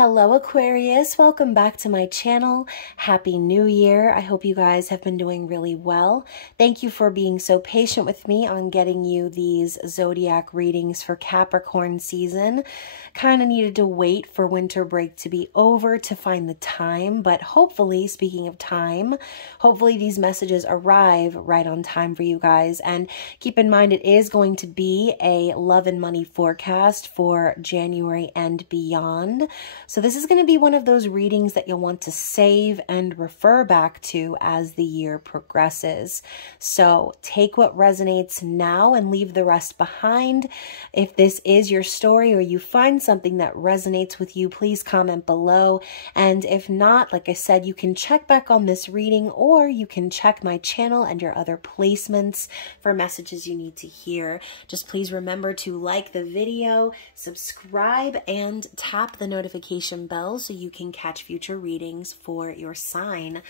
Hello Aquarius, welcome back to my channel. Happy New Year. I hope you guys have been doing really well. Thank you for being so patient with me on getting you these zodiac readings for Capricorn season. Kind of needed to wait for winter break to be over to find the time, but hopefully, speaking of time, hopefully these messages arrive right on time for you guys. And keep in mind, it is going to be a love and money forecast for January and beyond. So this is going to be one of those readings that you'll want to save and refer back to as the year progresses. So take what resonates now and leave the rest behind. If this is your story or you find something that resonates with you, please comment below. And if not, like I said, you can check back on this reading or you can check my channel and your other placements for messages you need to hear. Just please remember to like the video, subscribe, and tap the notification bell so you can catch future readings for your sign.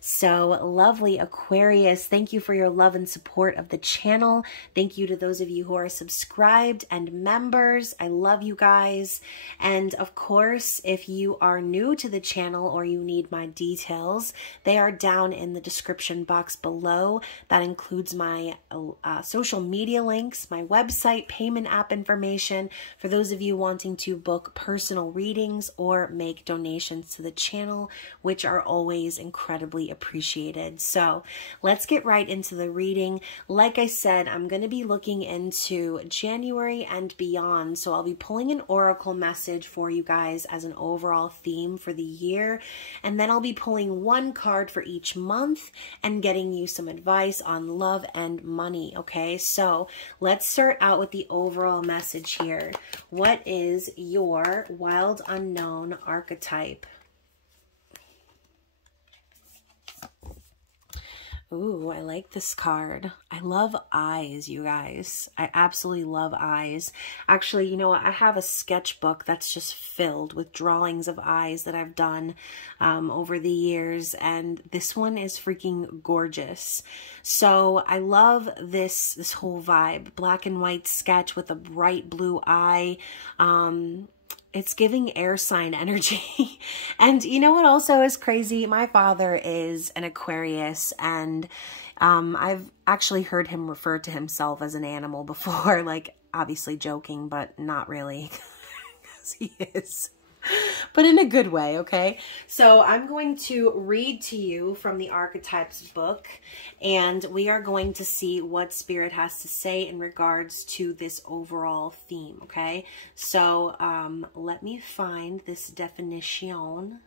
So lovely Aquarius, thank you for your love and support of the channel. Thank you to those of you who are subscribed and members. I love you guys. And of course, if you are new to the channel or you need my details, they are down in the description box below. That includes my social media links, my website, payment app information for those of you wanting to book personal readings or make donations to the channel, which are always incredibly appreciated. So let's get right into the reading. Like I said, I'm going to be looking into January and beyond. So I'll be pulling an oracle message for you guys as an overall theme for the year. And then I'll be pulling one card for each month and getting you some advice on love and money. Okay, so let's start out with the overall message here. What is your wild unknown archetype? Ooh, I like this card. I love eyes, you guys. I absolutely love eyes. Actually, you know what? I have a sketchbook that's just filled with drawings of eyes that I've done over the years, and this one is freaking gorgeous. So I love this whole vibe. Black and white sketch with a bright blue eye. It's giving air sign energy. And you know what also is crazy? My father is an Aquarius, and I've actually heard him refer to himself as an animal before, like obviously joking, but not really, because he is. But in a good way, okay? So I'm going to read to you from the Archetypes book, and we are going to see what Spirit has to say in regards to this overall theme, okay? So let me find this definition.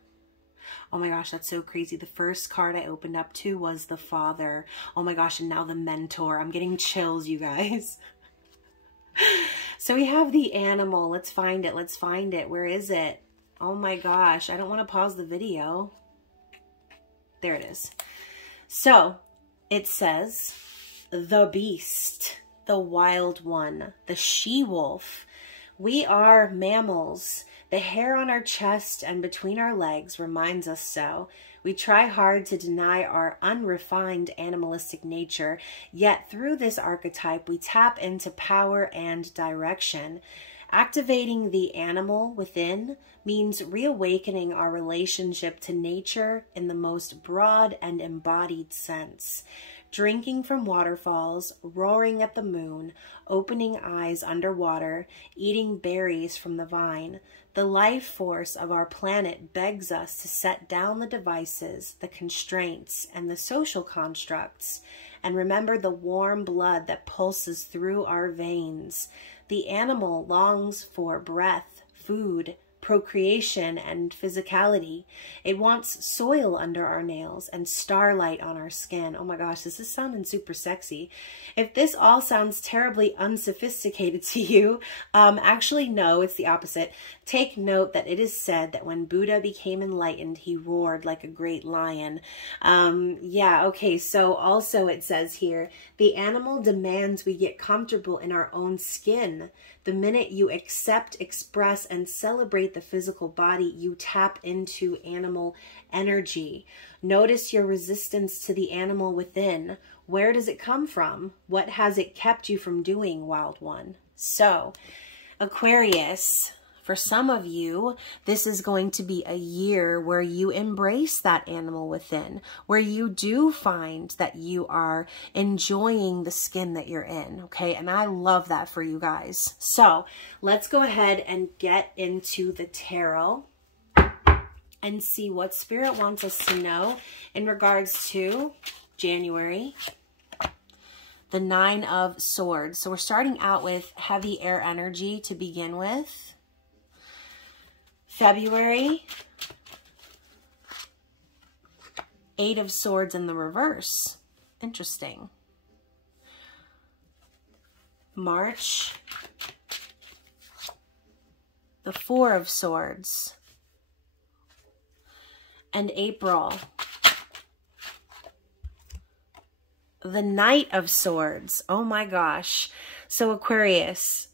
Oh my gosh, that's so crazy. The first card I opened up to was the Father. Oh my gosh, and now the Mentor. I'm getting chills, you guys. So we have the Animal. Let's find it. Let's find it. Where is it? Oh my gosh, I don't want to pause the video. There it is. So it says, the beast, the wild one, the she-wolf. We are mammals. The hair on our chest and between our legs reminds us so. We try hard to deny our unrefined animalistic nature, yet through this archetype we tap into power and direction. Activating the animal within means reawakening our relationship to nature in the most broad and embodied sense. Drinking from waterfalls, roaring at the moon, opening eyes underwater, eating berries from the vine. The life force of our planet begs us to set down the devices, the constraints, and the social constructs, and remember the warm blood that pulses through our veins. The animal longs for breath, food, procreation, and physicality. It wants soil under our nails and starlight on our skin. Oh my gosh, this is sounding super sexy. If this all sounds terribly unsophisticated to you, actually no, it's the opposite. Take note that it is said that when Buddha became enlightened, he roared like a great lion. Yeah, okay, so also it says here, the animal demands we get comfortable in our own skin. The minute you accept, express, and celebrate the physical body, you tap into animal energy. Notice your resistance to the animal within. Where does it come from? What has it kept you from doing, wild one? So, Aquarius, For some of you, this is going to be a year where you embrace that animal within, where you do find that you are enjoying the skin that you're in, okay? And I love that for you guys. So let's go ahead and get into the tarot and see what Spirit wants us to know in regards to January. The Nine of Swords. So we're starting out with heavy air energy to begin with. February, Eight of Swords in the reverse. Interesting. March, the Four of Swords. And April, the Knight of Swords. Oh my gosh. So Aquarius.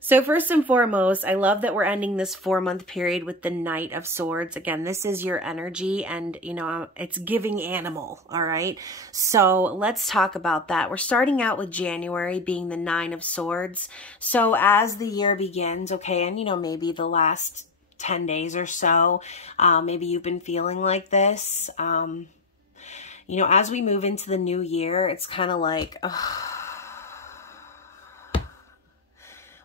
So first and foremost, I love that we're ending this 4-month period with the Knight of Swords. Again, this is your energy and, you know, it's giving animal, all right? So let's talk about that. We're starting out with January being the Nine of Swords. So as the year begins, okay, and, you know, maybe the last 10 days or so, maybe you've been feeling like this. You know, as we move into the new year, it's kind of like,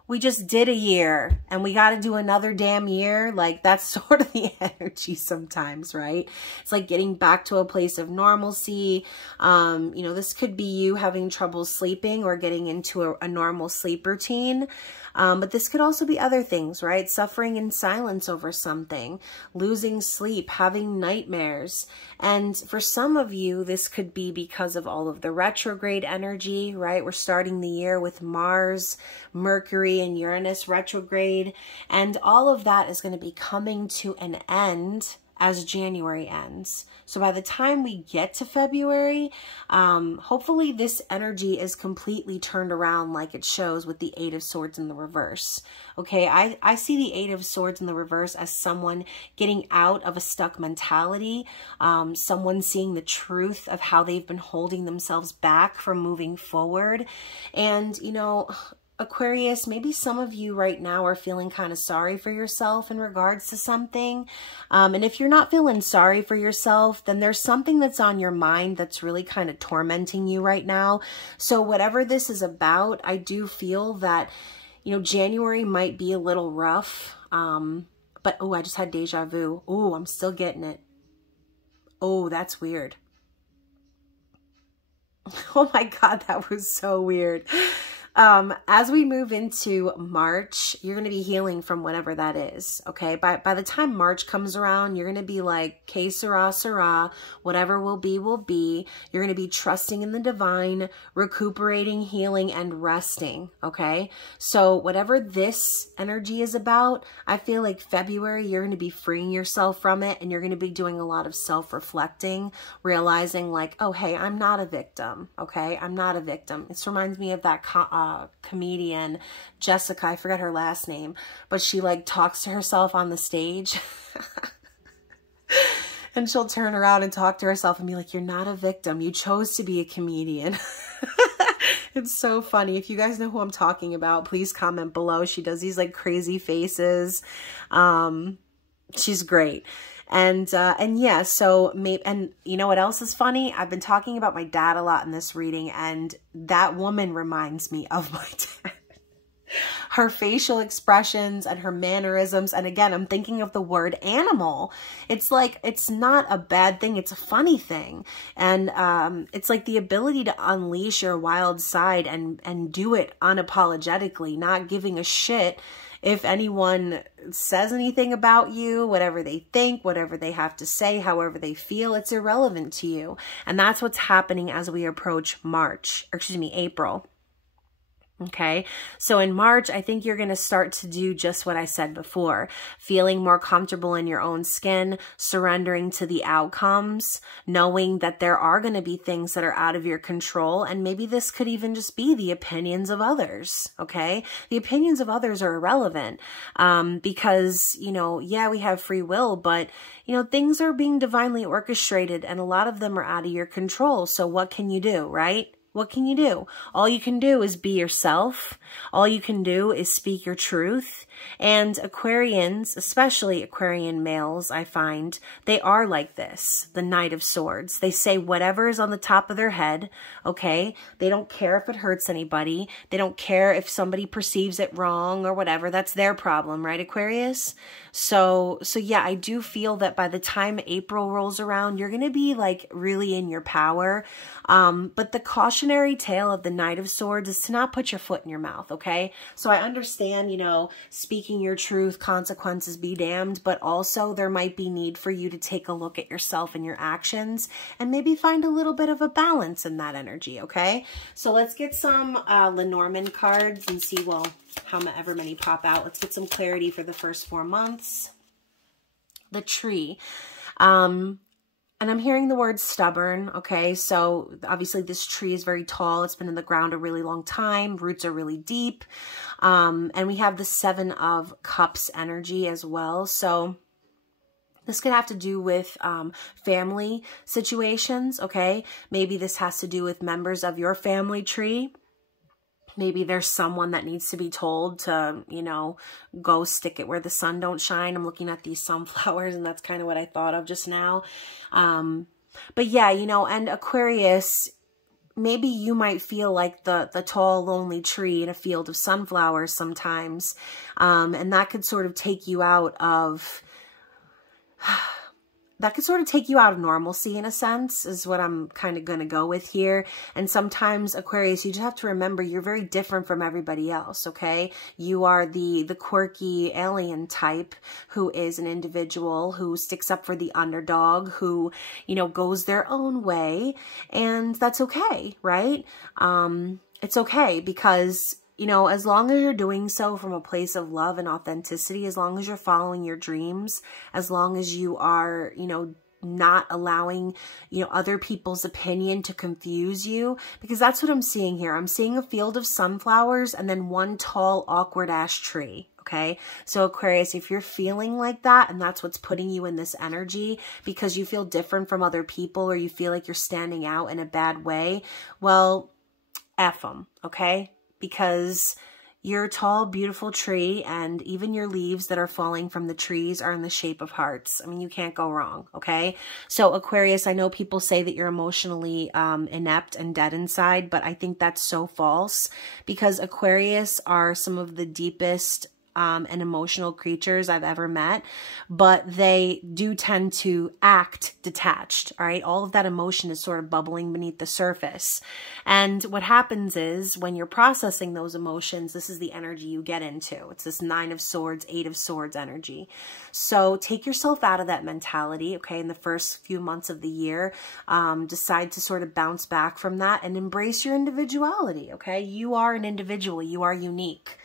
we just did a year and we got to do another damn year. Like, that's sort of the energy sometimes, right? It's like getting back to a place of normalcy. You know, this could be you having trouble sleeping or getting into a normal sleep routine. But this could also be other things, right? Suffering in silence over something, losing sleep, having nightmares. And for some of you, this could be because of all of the retrograde energy, right? We're starting the year with Mars, Mercury, and Uranus retrograde. And all of that is going to be coming to an end as January ends. So by the time we get to February, hopefully this energy is completely turned around like it shows with the Eight of Swords in the reverse. Okay, I see the Eight of Swords in the reverse as someone getting out of a stuck mentality, someone seeing the truth of how they've been holding themselves back from moving forward. And, you know, Aquarius, maybe some of you right now are feeling kind of sorry for yourself in regards to something. And if you're not feeling sorry for yourself, then there's something that's on your mind that's really kind of tormenting you right now. So whatever this is about, I do feel that, you know, January might be a little rough. But, oh, I just had deja vu. Oh, I'm still getting it. Oh, that's weird. Oh my God, that was so weird. As we move into March, you're going to be healing from whatever that is, okay? By the time March comes around, you're going to be like, que sera, sera, whatever will be, will be. You're going to be trusting in the divine, recuperating, healing, and resting, okay? So whatever this energy is about, I feel like February, you're going to be freeing yourself from it, and you're going to be doing a lot of self-reflecting, realizing like, oh, hey, I'm not a victim, okay? I'm not a victim. This reminds me of that comedian Jessica, I forget her last name, but she like talks to herself on the stage and she'll turn around and talk to herself and be like, you're not a victim, you chose to be a comedian. It's so funny. If you guys know who I'm talking about, please comment below. She does these like crazy faces. She's great. And yeah, so maybe, and you know what else is funny? I've been talking about my dad a lot in this reading, and that woman reminds me of my dad. Her facial expressions and her mannerisms. And again, I'm thinking of the word animal. It's like, it's not a bad thing. It's a funny thing. And it's like the ability to unleash your wild side and do it unapologetically, not giving a shit if anyone says anything about you, whatever they think, whatever they have to say, however they feel, it's irrelevant to you. And that's what's happening as we approach April. Okay, so in March, I think you're going to start to do just what I said before, feeling more comfortable in your own skin, surrendering to the outcomes, knowing that there are going to be things that are out of your control. And maybe this could even just be the opinions of others. Okay, the opinions of others are irrelevant because, you know, yeah, we have free will, but, you know, things are being divinely orchestrated and a lot of them are out of your control. So what can you do, right? What can you do? All you can do is be yourself. All you can do is speak your truth. And Aquarians, especially Aquarian males, I find, they are like this, the Knight of Swords. They say whatever is on the top of their head, okay? They don't care if it hurts anybody. They don't care if somebody perceives it wrong or whatever. That's their problem, right, Aquarius? So yeah, I do feel that by the time April rolls around, you're going to be like really in your power. But the cautionary tale of the Knight of Swords is to not put your foot in your mouth, okay? So I understand, you know, speaking your truth, consequences be damned, but also there might be need for you to take a look at yourself and your actions and maybe find a little bit of a balance in that energy, okay? So let's get some Lenormand cards and see, well, however many pop out. Let's get some clarity for the first 4 months. The tree. And I'm hearing the word stubborn, okay? So obviously this tree is very tall. It's been in the ground a really long time. Roots are really deep. And we have the 7 of Cups energy as well. So this could have to do with family situations, okay? Maybe this has to do with members of your family tree. Maybe there's someone that needs to be told to, you know, go stick it where the sun don't shine. I'm looking at these sunflowers and that's kind of what I thought of just now. But yeah, you know, and Aquarius, maybe you might feel like the tall, lonely tree in a field of sunflowers sometimes. And that could sort of take you out of... that could sort of take you out of normalcy in a sense, is what I'm kind of going to go with here. And sometimes, Aquarius, you just have to remember you're very different from everybody else, okay? You are the quirky alien type who is an individual who sticks up for the underdog, who, you know, goes their own way. And that's okay, right? It's okay because... you know, as long as you're doing so from a place of love and authenticity, as long as you're following your dreams, as long as you are, you know, not allowing, you know, other people's opinion to confuse you, because that's what I'm seeing here. I'm seeing a field of sunflowers and then one tall, awkward ass tree. Okay. So Aquarius, if you're feeling like that and that's what's putting you in this energy because you feel different from other people or you feel like you're standing out in a bad way, well, F them. Okay. Because you're a tall, beautiful tree, and even your leaves that are falling from the trees are in the shape of hearts. I mean, you can't go wrong, okay? So Aquarius, I know people say that you're emotionally inept and dead inside, but I think that's so false because Aquarius are some of the deepest and emotional creatures I've ever met, but they do tend to act detached, all right? All of that emotion is sort of bubbling beneath the surface. And what happens is when you're processing those emotions, this is the energy you get into. It's this 9 of Swords, 8 of Swords energy. So take yourself out of that mentality, okay, in the first few months of the year. Decide to sort of bounce back from that and embrace your individuality, okay? You are an individual. You are unique.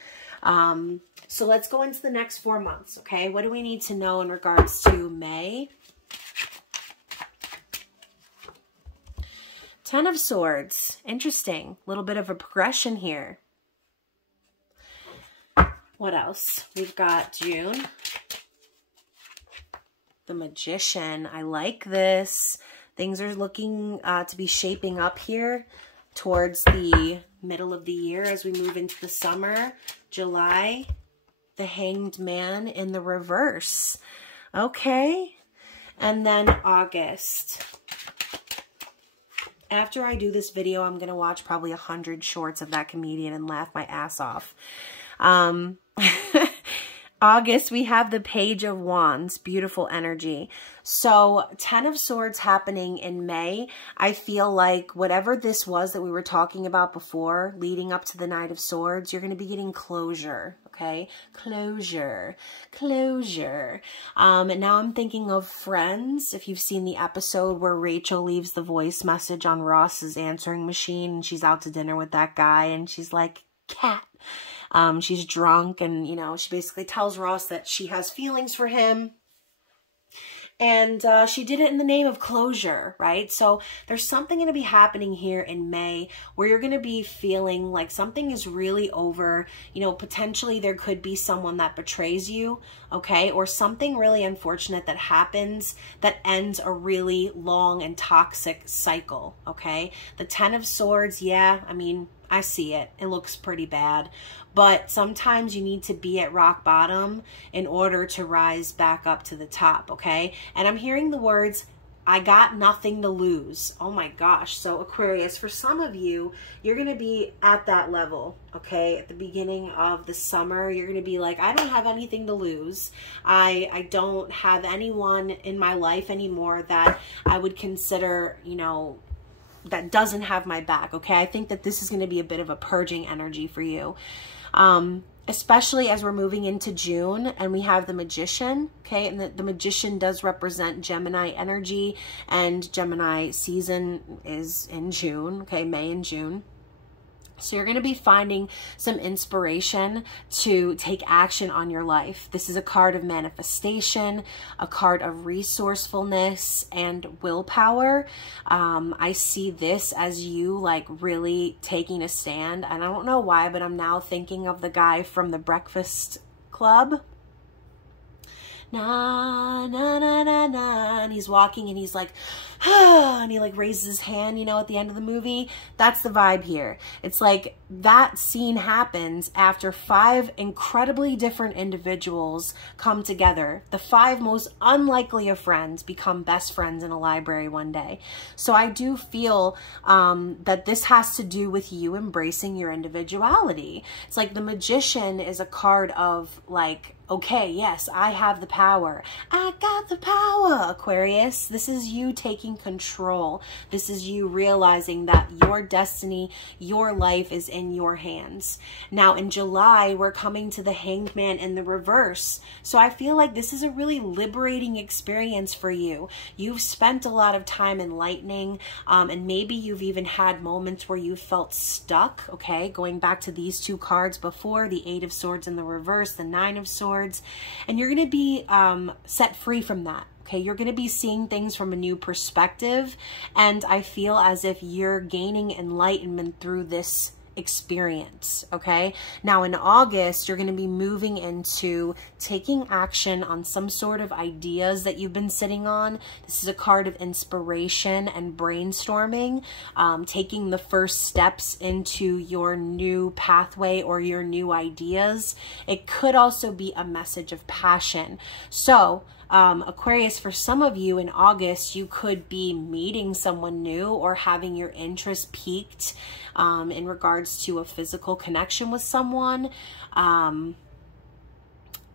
So let's go into the next 4 months, okay? What do we need to know in regards to May? 10 of Swords. Interesting. A little bit of a progression here. What else? We've got June. The Magician. I like this. Things are looking to be shaping up here towards the middle of the year as we move into the summer. July, the Hanged Man in the reverse. Okay. And then August. After I do this video, I'm going to watch probably 100 shorts of that comedian and laugh my ass off. August, we have the Page of Wands, beautiful energy. So 10 of Swords happening in May. I feel like whatever this was that we were talking about before, leading up to the Knight of Swords, you're going to be getting closure, okay? Closure. And now I'm thinking of Friends. If you've seen the episode where Rachel leaves the voice message on Ross's answering machine and she's out to dinner with that guy and she's like, cat. She's drunk and, you know, she basically tells Ross that she has feelings for him. And she did it in the name of closure, right? So there's something going to be happening here in May where you're going to be feeling like something is really over. You know, potentially there could be someone that betrays you, okay? Or something really unfortunate that happens that ends a really long and toxic cycle, okay? The Ten of Swords, yeah, I mean, I see it. It looks pretty bad. But sometimes you need to be at rock bottom in order to rise back up to the top, okay? And I'm hearing the words, I got nothing to lose. Oh my gosh. So Aquarius, for some of you, you're going to be at that level, okay? At the beginning of the summer, you're going to be like, I don't have anything to lose. I don't have anyone in my life anymore that I would consider, you know, that doesn't have my back, okay? I think that this is going to be a bit of a purging energy for you. Especially as we're moving into June and we have the Magician, okay? And the Magician does represent Gemini energy, and Gemini season is in June, okay? May and June. So you're going to be finding some inspiration to take action on your life. This is a card of manifestation, a card of resourcefulness and willpower. I see this as you like really taking a stand. And I don't know why, but I'm now thinking of the guy from The Breakfast Club. Na, na, na, na, na. And he's walking and he's like, ah, and he like raises his hand, you know, at the end of the movie. That's the vibe here. It's like that scene happens after 5 incredibly different individuals come together. The 5 most unlikely of friends become best friends in a library one day. So I do feel that this has to do with you embracing your individuality. It's like the Magician is a card of like, okay, yes, I have the power. I got the power, Aquarius. This is you taking control. This is you realizing that your destiny, your life is in your hands. Now, in July, we're coming to the Hanged Man in the reverse. So I feel like this is a really liberating experience for you. You've spent a lot of time enlightening, and maybe you've even had moments where you felt stuck, okay? Going back to these 2 cards before, the 8 of Swords in the reverse, the 9 of Swords. And you're going to be set free from that. Okay, you're going to be seeing things from a new perspective. And I feel as if you're gaining enlightenment through this experience. Okay, now in August, you're going to be moving into taking action on some sort of ideas that you've been sitting on. This is a card of inspiration and brainstorming, taking the first steps into your new pathway or your new ideas. It could also be a message of passion. So Aquarius, for some of you in August, you could be meeting someone new or having your interest piqued in regards to a physical connection with someone.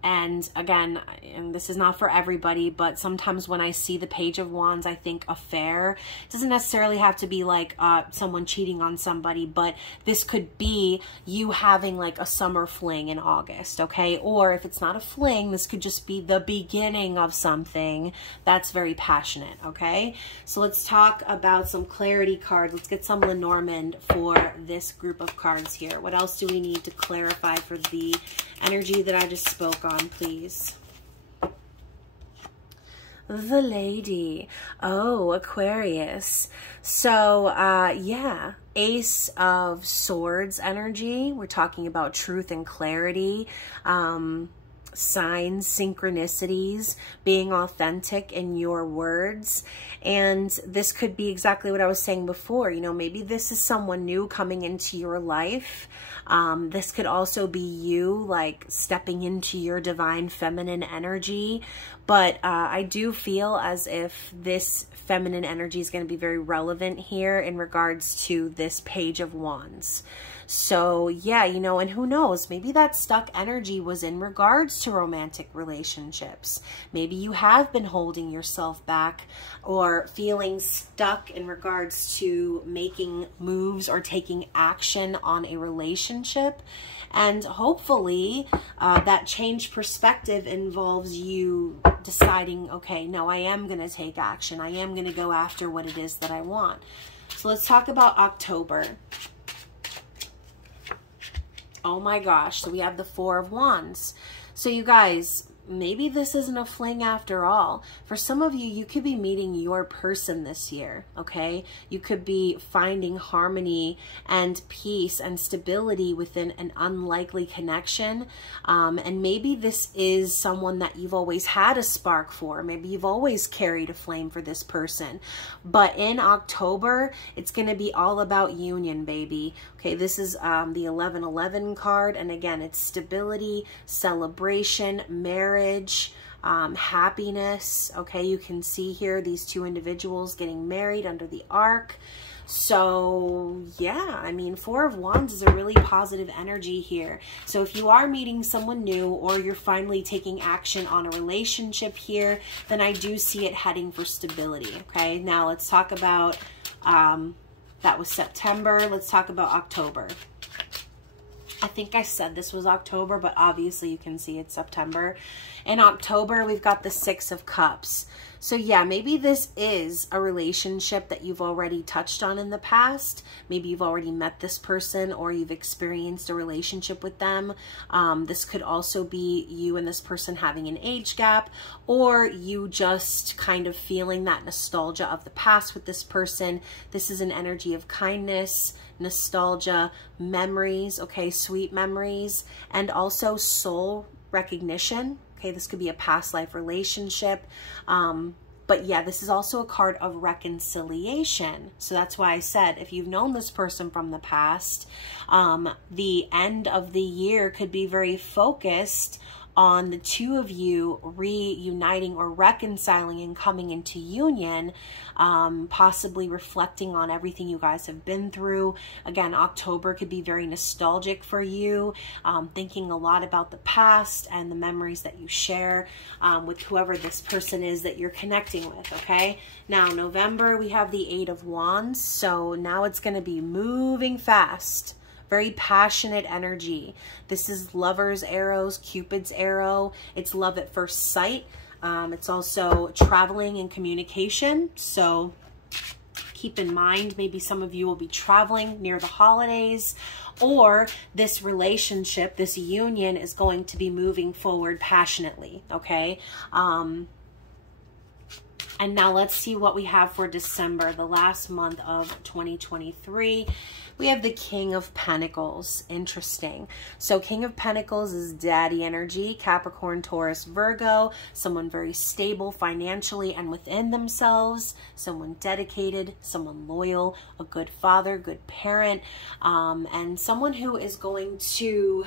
And again, and this is not for everybody, but sometimes when I see the Page of Wands, I think affair. It doesn't necessarily have to be like someone cheating on somebody, but this could be you having like a summer fling in August, okay? Or if it's not a fling, this could just be the beginning of something that's very passionate, okay? So let's talk about some clarity cards. Let's get some Lenormand for this group of cards here. What else do we need to clarify for the energy that I just spoke on, please? The Lady. Oh, Aquarius. So, yeah, Ace of Swords energy. We're talking about truth and clarity. Signs, synchronicities, being authentic in your words. And this could be exactly what I was saying before. You know, maybe this is someone new coming into your life. This could also be you like stepping into your divine feminine energy. But I do feel as if this feminine energy is going to be very relevant here in regards to this Page of Wands. So yeah, you know, and who knows, maybe that stuck energy was in regards to romantic relationships. Maybe you have been holding yourself back or feeling stuck in regards to making moves or taking action on a relationship. And hopefully that changed perspective involves you deciding, okay, no, I am going to take action. I am going to go after what it is that I want. So let's talk about October. Oh my gosh. So we have the Four of Wands. So you guys, maybe this isn't a fling after all. For some of you, you could be meeting your person this year, okay? You could be finding harmony and peace and stability within an unlikely connection. And maybe this is someone that you've always had a spark for. Maybe you've always carried a flame for this person. But in October, it's going to be all about union, baby. Okay, this is the 1111 card. And again, it's stability, celebration, marriage, happiness. Okay, you can see here these two individuals getting married under the arc. So yeah, I mean, Four of Wands is a really positive energy here. So if you are meeting someone new, or you're finally taking action on a relationship here, then I do see it heading for stability. Okay, now let's talk about, that was September. Let's talk about October. I think I said this was October, but obviously you can see it's September. In October, we've got the Six of Cups. So yeah, maybe this is a relationship that you've already touched on in the past. Maybe you've already met this person, or you've experienced a relationship with them. This could also be you and this person having an age gap, or you just kind of feeling that nostalgia of the past with this person. This is an energy of kindness, nostalgia, memories, okay, sweet memories, and also soul recognition. Okay, this could be a past life relationship. But yeah, this is also a card of reconciliation. So that's why I said, if you've known this person from the past, the end of the year could be very focused on the two of you reuniting or reconciling and coming into union, possibly reflecting on everything you guys have been through. Again, October could be very nostalgic for you, thinking a lot about the past and the memories that you share with whoever this person is that you're connecting with, okay? Now, November, we have the Eight of Wands, so now it's going to be moving fast. Very passionate energy. This is Lover's arrows, Cupid's arrow. It's love at first sight. It's also traveling and communication. So keep in mind, maybe some of you will be traveling near the holidays, or this relationship, this union is going to be moving forward passionately, okay? And now let's see what we have for December, the last month of 2023. We have the King of Pentacles. Interesting. So King of Pentacles is daddy energy, Capricorn, Taurus, Virgo, someone very stable financially and within themselves, someone dedicated, someone loyal, a good father, good parent, and someone who is going to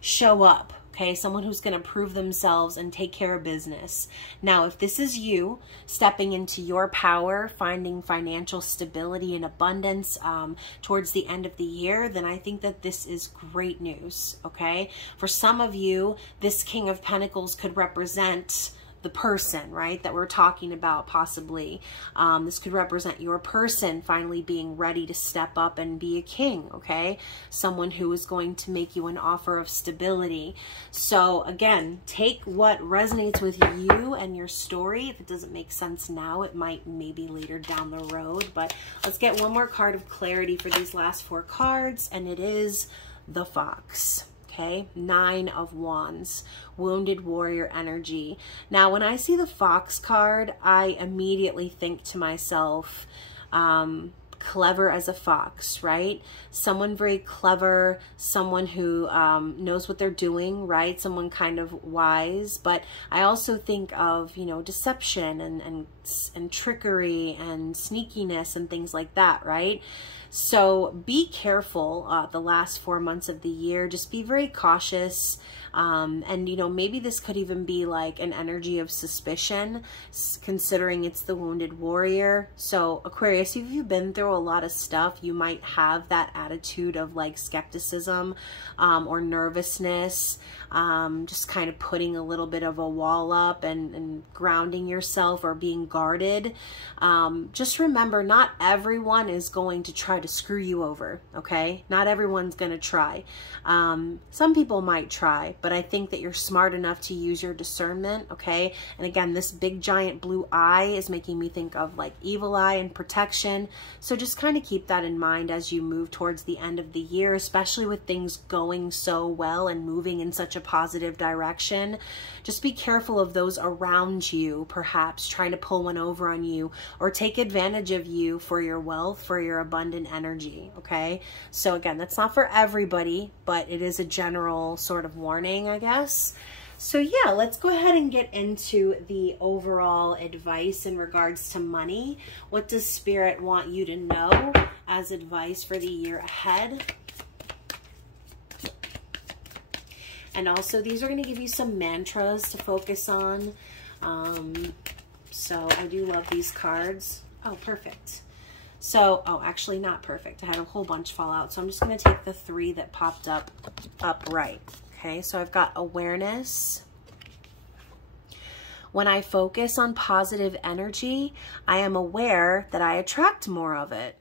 show up. Okay, someone who's going to prove themselves and take care of business. Now, if this is you stepping into your power, finding financial stability and abundance towards the end of the year, then I think that this is great news, okay? For some of you, this King of Pentacles could represent the person, right, that we're talking about possibly. This could represent your person finally being ready to step up and be a king, okay? Someone who is going to make you an offer of stability. So again, take what resonates with you and your story. If it doesn't make sense now, it might maybe later down the road. But let's get one more card of clarity for these last four cards, and it is the Fox. Okay, Nine of Wands, wounded warrior energy. Now, when I see the Fox card, I immediately think to myself, clever as a fox, right? Someone very clever, someone who knows what they're doing, right? Someone kind of wise. But I also think of, you know, deception and trickery and sneakiness and things like that, right? So be careful the last 4 months of the year. Just be very cautious. And, you know, maybe this could even be like an energy of suspicion, considering it's the wounded warrior. So Aquarius, if you've been through a lot of stuff, you might have that attitude of like skepticism or nervousness, just kind of putting a little bit of a wall up and grounding yourself or being guarded. Just remember, not everyone is going to try to screw you over, okay? Not everyone's going to try. Some people might try, but I think that you're smart enough to use your discernment, okay? And again, this big giant blue eye is making me think of like evil eye and protection. So just kind of keep that in mind as you move towards the end of the year, especially with things going so well and moving in such a a positive direction. Just be careful of those around you, perhaps trying to pull one over on you or take advantage of you for your wealth, for your abundant energy, okay? So again, that's not for everybody, but it is a general sort of warning, I guess. So yeah, let's go ahead and get into the overall advice in regards to money. What does Spirit want you to know as advice for the year ahead? And also, these are going to give you some mantras to focus on. So I do love these cards. Oh, perfect. So, oh, actually not perfect. I had a whole bunch fall out. So I'm just going to take the 3 that popped up upright. Okay, so I've got awareness. When I focus on positive energy, I am aware that I attract more of it.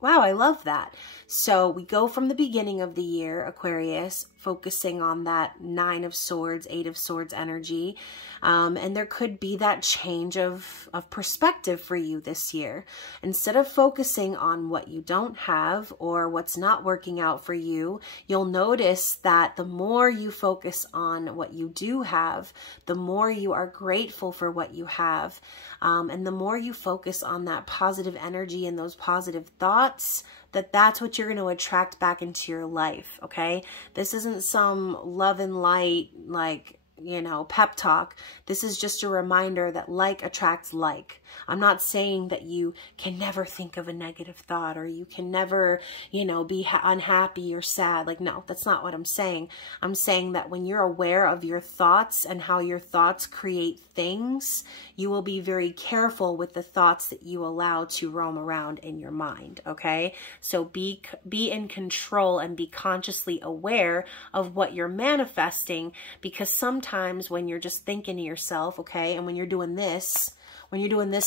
Wow, I love that. So we go from the beginning of the year, Aquarius, focusing on that 9 of Swords, 8 of Swords energy. And there could be that change of perspective for you this year. Instead of focusing on what you don't have or what's not working out for you, you'll notice that the more you focus on what you do have, the more you are grateful for what you have. And the more you focus on that positive energy and those positive thoughts, that's what you're going to attract back into your life, okay? This isn't some love and light, like, you know, pep talk. This is just a reminder that like attracts like. I'm not saying that you can never think of a negative thought or you can never, you know, be unhappy or sad. Like, no, that's not what I'm saying. I'm saying that when you're aware of your thoughts and how your thoughts create things, you will be very careful with the thoughts that you allow to roam around in your mind, okay? So be in control and be consciously aware of what you're manifesting, because sometimes when you're just thinking to yourself, okay, and when you're doing this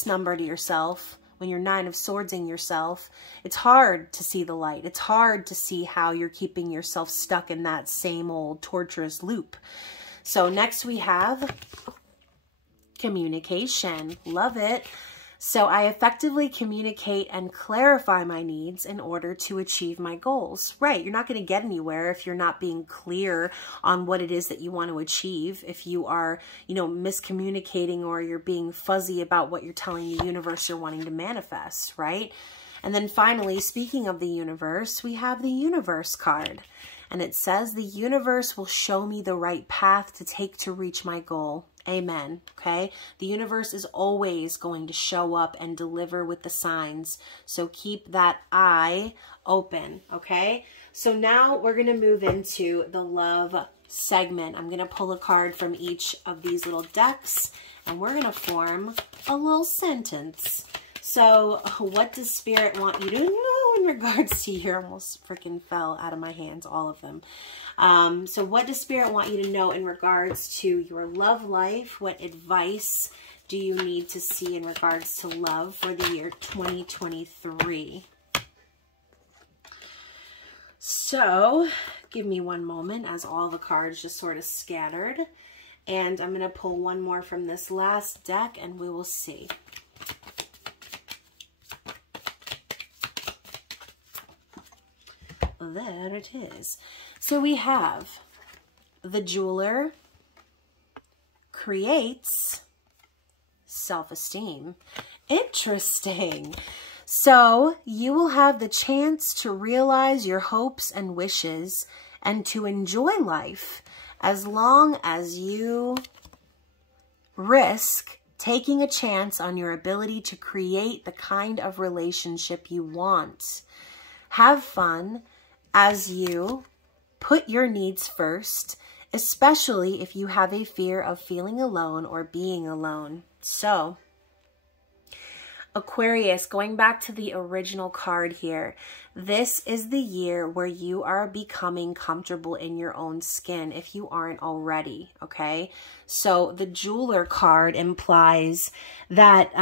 number to yourself, when you're 9 of Swords in yourself, it's hard to see the light. It's hard to see how you're keeping yourself stuck in that same old torturous loop. So next we have communication. Love it. So I effectively communicate and clarify my needs in order to achieve my goals. Right. You're not going to get anywhere if you're not being clear on what it is that you want to achieve. If you are, you know, miscommunicating or you're being fuzzy about what you're telling the universe you're wanting to manifest, right? And then finally, speaking of the universe, we have the universe card. And it says the universe will show me the right path to take to reach my goal. Amen. Okay. The universe is always going to show up and deliver with the signs. So keep that eye open. Okay. So now we're going to move into the love segment. I'm going to pull a card from each of these little decks and we're going to form a little sentence. So what does Spirit want you to know in regards to your, almost freaking fell out of my hands, all of them. So what does Spirit want you to know in regards to your love life? What advice do you need to see in regards to love for the year 2023? So give me one moment as all the cards just sort of scattered. And I'm going to pull one more from this last deck and we will see. There it is. So we have the jeweler creates self-esteem. Interesting. So you will have the chance to realize your hopes and wishes and to enjoy life as long as you risk taking a chance on your ability to create the kind of relationship you want. Have fun as you put your needs first, especially if you have a fear of feeling alone or being alone. So, Aquarius, going back to the original card here, this is the year where you are becoming comfortable in your own skin if you aren't already, okay? So the jeweler card implies that,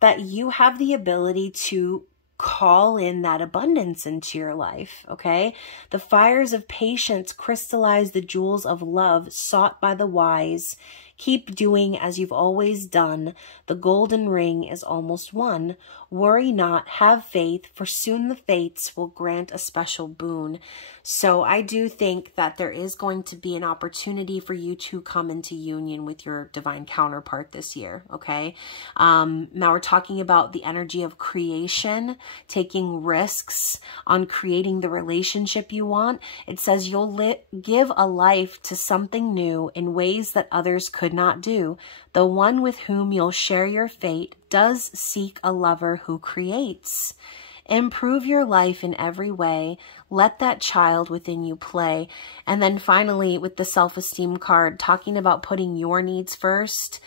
that you have the ability to call in that abundance into your life, okay? The fires of patience crystallize the jewels of love sought by the wise. Keep doing as you've always done. The golden ring is almost won. Worry not, have faith, for soon the fates will grant a special boon. So I do think that there is going to be an opportunity for you to come into union with your divine counterpart this year, okay? Now we're talking about the energy of creation, taking risks on creating the relationship you want. It says you'll give a life to something new in ways that others could not do. The one with whom you'll share your fate does seek a lover who creates. Improve your life in every way. Let that child within you play. And then finally, with the self-esteem card, talking about putting your needs first.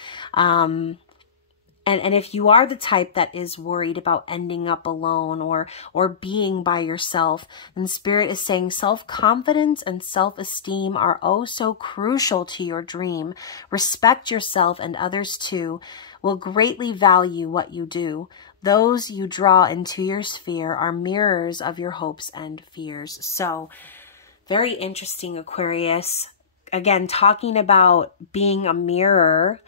And if you are the type that is worried about ending up alone or being by yourself, then Spirit is saying self-confidence and self-esteem are oh so crucial to your dream. Respect yourself, and others too will greatly value what you do. Those you draw into your sphere are mirrors of your hopes and fears. So, very interesting, Aquarius. Again, talking about being a mirror,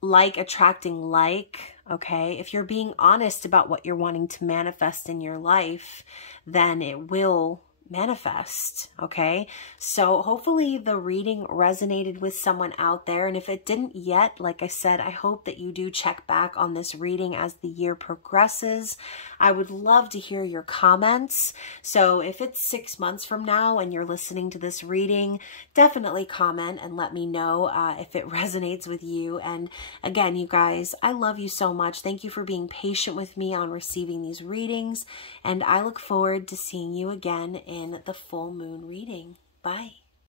like attracting like, okay? If you're being honest about what you're wanting to manifest in your life, then it will manifest, okay? So hopefully the reading resonated with someone out there. And if it didn't yet, like I said, I hope that you do check back on this reading as the year progresses. I would love to hear your comments. So if it's 6 months from now and you're listening to this reading, definitely comment and let me know if it resonates with you. And again, you guys, I love you so much. Thank you for being patient with me on receiving these readings. And I look forward to seeing you again in the full moon reading. Bye.